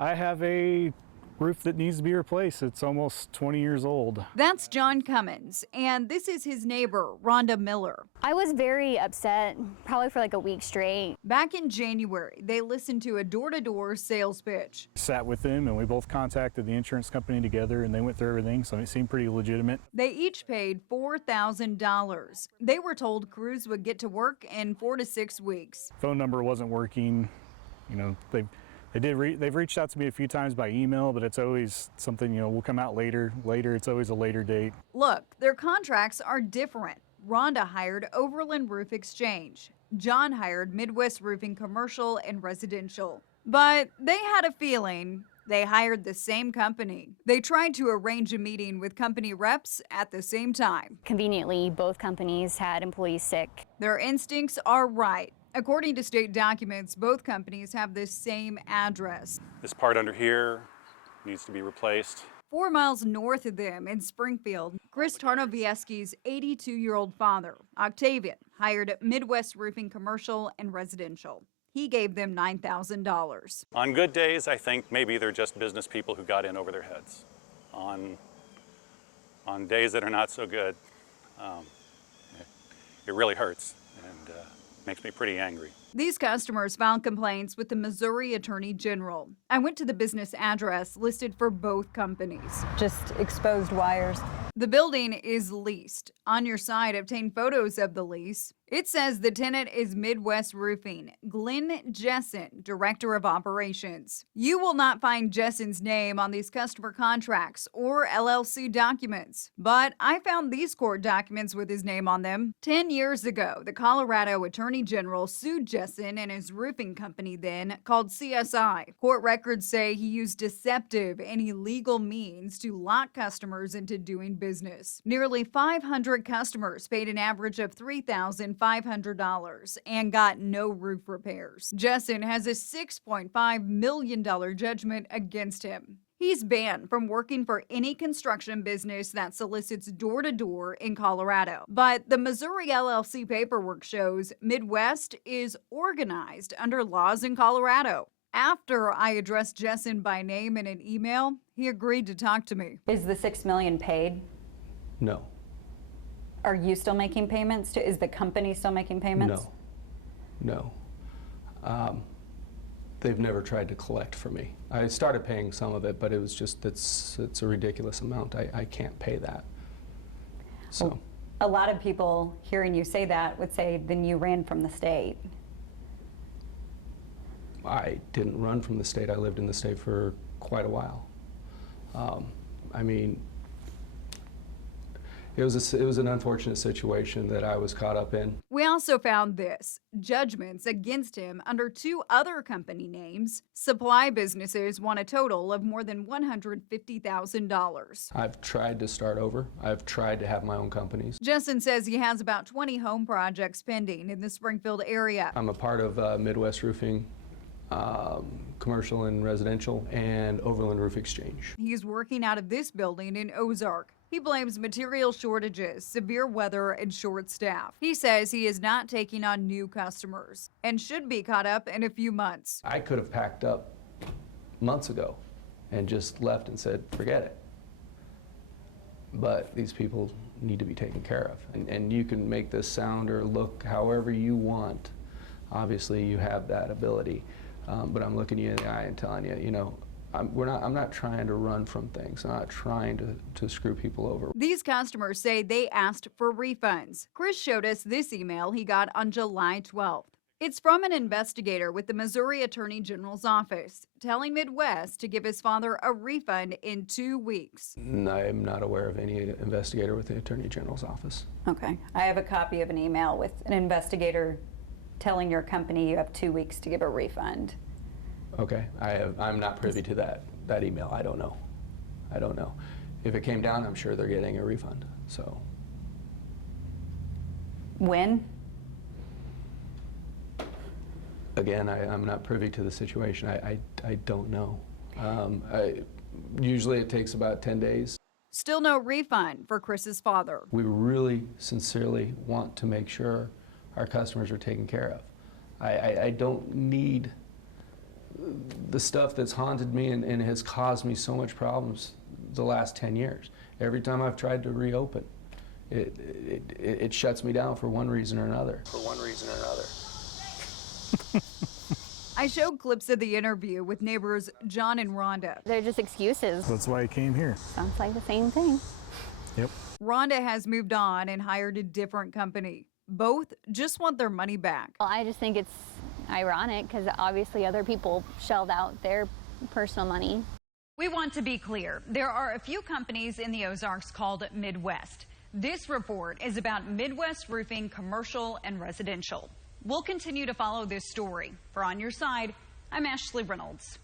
I have a roof that needs to be replaced. It's almost 20 years old. That's John Cummins, and this is his neighbor, Rhonda Miller. I was very upset, probably for like a week straight. Back in January, they listened to a door-to-door sales pitch. Sat with them and we both contacted the insurance company together and they went through everything, so it seemed pretty legitimate. They each paid $4,000. They were told crews would get to work in 4 to 6 weeks. Phone number wasn't working. You know, they've reached out to me a few times by email, but it's always something, you know, we'll come out later. It's always a later date. Look, their contracts are different. Rhonda hired Overland Roof Exchange. John hired Midwest Roofing Commercial and Residential. But they had a feeling they hired the same company. They tried to arrange a meeting with company reps at the same time. Conveniently, both companies had employees sick. Their instincts are right. According to state documents, both companies have the same address. This part under here needs to be replaced. 4 miles north of them in Springfield, Chris Tarnovieski's 82-year-old father, Octavian, hired Midwest Roofing Commercial and Residential. He gave them $9,000. On good days, I think maybe they're just business people who got in over their heads. On days that are not so good, it really hurts and makes me pretty angry. These customers filed complaints with the Missouri Attorney General. I went to the business address listed for both companies. Just exposed wires. The building is leased. On your site, obtain photos of the lease. It says the tenant is Midwest Roofing, Glenn Jessen, Director of Operations. You will not find Jessen's name on these customer contracts or LLC documents, but I found these court documents with his name on them. 10 years ago, the Colorado Attorney General sued Jessen and his roofing company then, called CSI. Court records say he used deceptive and illegal means to lock customers into doing business. Nearly 500 customers paid an average of $3,500 and got no roof repairs. Jessen has a $6.5 million judgment against him. He's banned from working for any construction business that solicits door-to-door in Colorado. But the Missouri LLC paperwork shows Midwest is organized under laws in Colorado. After I addressed Jessen by name in an email, he agreed to talk to me. Is the $6 million paid? No. Are you still making payments? Is the company still making payments? No. They've never tried to collect for me. I started paying some of it, but it was just, it's a ridiculous amount. I can't pay that. So. Well, a lot of people hearing you say that would say, then you ran from the state. I didn't run from the state. I lived in the state for quite a while. I mean, it was an unfortunate situation that I was caught up in. We also found this: judgments against him under 2 other company names. Supply businesses won a total of more than $150,000. I've tried to start over. I've tried to have my own companies. Jessen says he has about 20 home projects pending in the Springfield area. I'm a part of Midwest Roofing, Commercial and Residential, and Overland Roof Exchange. He's working out of this building in Ozark. He blames material shortages, severe weather, and short staff. He says he is not taking on new customers and should be caught up in a few months. I could have packed up months ago and just left and said, forget it. But these people need to be taken care of. And you can make this sound or look however you want. Obviously, you have that ability. But I'm looking you in the eye and telling you, you know, I'm not trying to run from things. I'm not trying to screw people over. These customers say they asked for refunds. Chris showed us this email he got on July 12th. It's from an investigator with the Missouri Attorney General's office, telling Midwest to give his father a refund in 2 weeks. I'm not aware of any investigator with the Attorney General's office. Okay. I have a copy of an email with an investigator telling your company you have 2 weeks to give a refund. Okay, I'm not privy to that email. I don't know. If it came down, I'm sure they're getting a refund, so. When? Again, I'm not privy to the situation. I don't know. Usually it takes about 10 days. Still no refund for Chris's father. We really sincerely want to make sure our customers are taken care of. I don't need the stuff that's haunted me and has caused me so much problems the last 10 years. Every time I've tried to reopen, it shuts me down for one reason or another. I showed clips of the interview with neighbors John and Rhonda. They're just excuses. That's why he came here. Sounds like the same thing. Yep. Rhonda has moved on and hired a different company. Both just want their money back. Well, I just think it's ironic because obviously other people shelled out their personal money. We want to be clear. There are a few companies in the Ozarks called Midwest. This report is about Midwest Roofing, commercial and residential. We'll continue to follow this story. For On Your Side, I'm Ashley Reynolds.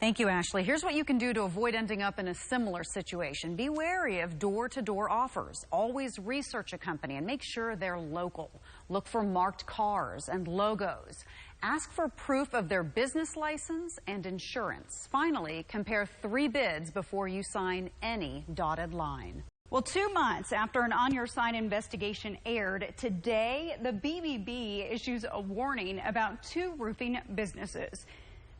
Thank you, Ashley. Here's what you can do to avoid ending up in a similar situation. Be wary of door-to-door offers. Always research a company and make sure they're local. Look for marked cars and logos. Ask for proof of their business license and insurance. Finally, compare 3 bids before you sign any dotted line. Well, 2 months after an On Your Side investigation aired, today the BBB issues a warning about 2 roofing businesses.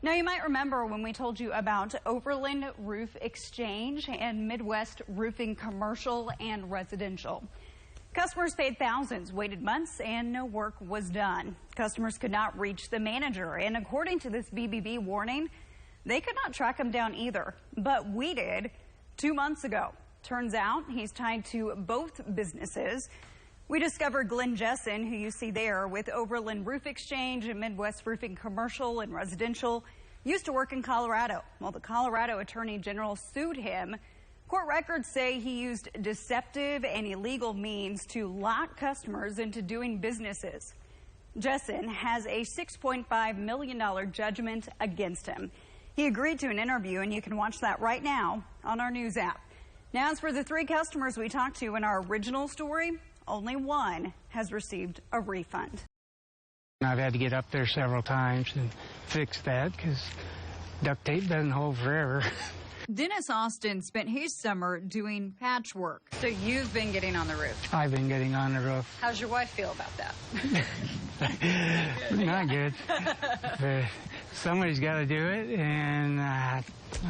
Now, you might remember when we told you about Overland Roof Exchange and Midwest Roofing, commercial and residential. Customers paid thousands, waited months, and no work was done. Customers could not reach the manager, and according to this BBB warning, they could not track him down either. But we did 2 months ago. Turns out he's tied to both businesses. We discovered Glenn Jessen, who you see there with Overland Roof Exchange and Midwest Roofing, commercial and residential, used to work in Colorado. Well, the Colorado Attorney General sued him. Court records say he used deceptive and illegal means to lock customers into doing businesses. Jessen has a $6.5 million judgment against him. He agreed to an interview, and you can watch that right now on our news app. Now, as for the 3 customers we talked to in our original story, only one has received a refund. I've had to get up there several times and fix that because duct tape doesn't hold forever. Dennis Austin spent his summer doing patchwork. So you've been getting on the roof. I've been getting on the roof. How's your wife feel about that? Not good. But somebody's got to do it, and I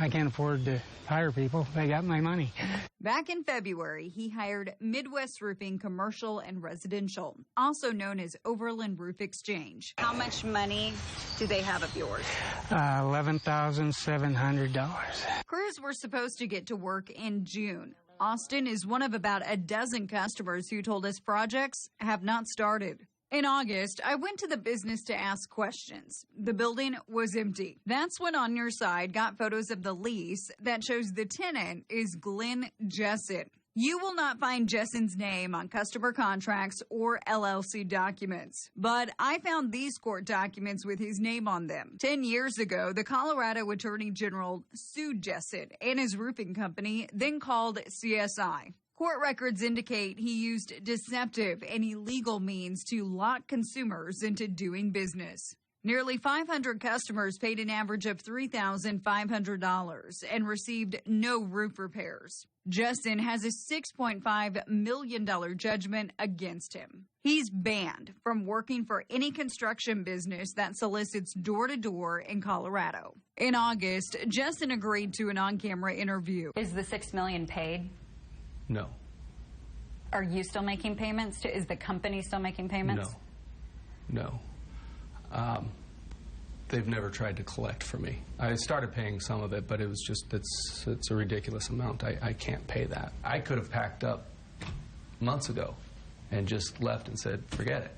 can't afford to hire people. They got my money. Back in February, he hired Midwest Roofing, commercial and residential, also known as Overland Roof Exchange. How much money do they have of yours? $11,700. Crews were supposed to get to work in June. Austin is one of about a dozen customers who told us projects have not started. In August, I went to the business to ask questions. The building was empty. That's when On Your Side got photos of the lease that shows the tenant is Glenn Jessen. You will not find Jessen's name on customer contracts or LLC documents. But I found these court documents with his name on them. 10 years ago, the Colorado Attorney General sued Jessen and his roofing company, then called CSI. Court records indicate he used deceptive and illegal means to lock consumers into doing business. Nearly 500 customers paid an average of $3,500 and received no roof repairs. Jessen has a $6.5 million judgment against him. He's banned from working for any construction business that solicits door-to-door in Colorado. In August, Jessen agreed to an on-camera interview. Is the $6 million paid? No. Are you still making payments? Is the company still making payments? No. They've never tried to collect for me. I started paying some of it, but it was just, it's a ridiculous amount. I can't pay that. I could have packed up months ago and just left and said, forget it.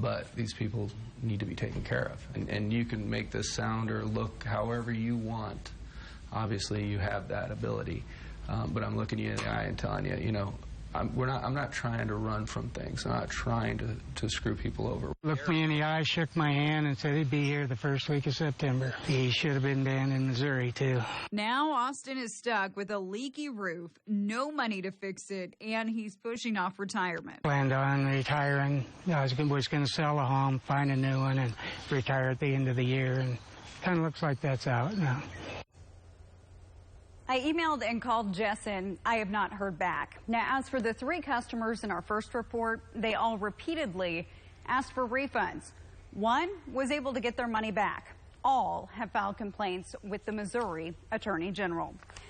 But these people need to be taken care of. And you can make this sound or look however you want. Obviously, you have that ability. But I'm looking you in the eye and telling you, you know, I'm not trying to run from things. I'm not trying to screw people over. Looked me in the eye, shook my hand, and said he'd be here the first week of September. He should have been banned in Missouri, too. Now Austin is stuck with a leaky roof, no money to fix it, and he's pushing off retirement. Planned on retiring. I was going to sell a home, find a new one, and retire at the end of the year. And kind of looks like that's out now. I emailed and called Jessen. I have not heard back. Now, as for the 3 customers in our first report, they all repeatedly asked for refunds. One was able to get their money back. All have filed complaints with the Missouri Attorney General.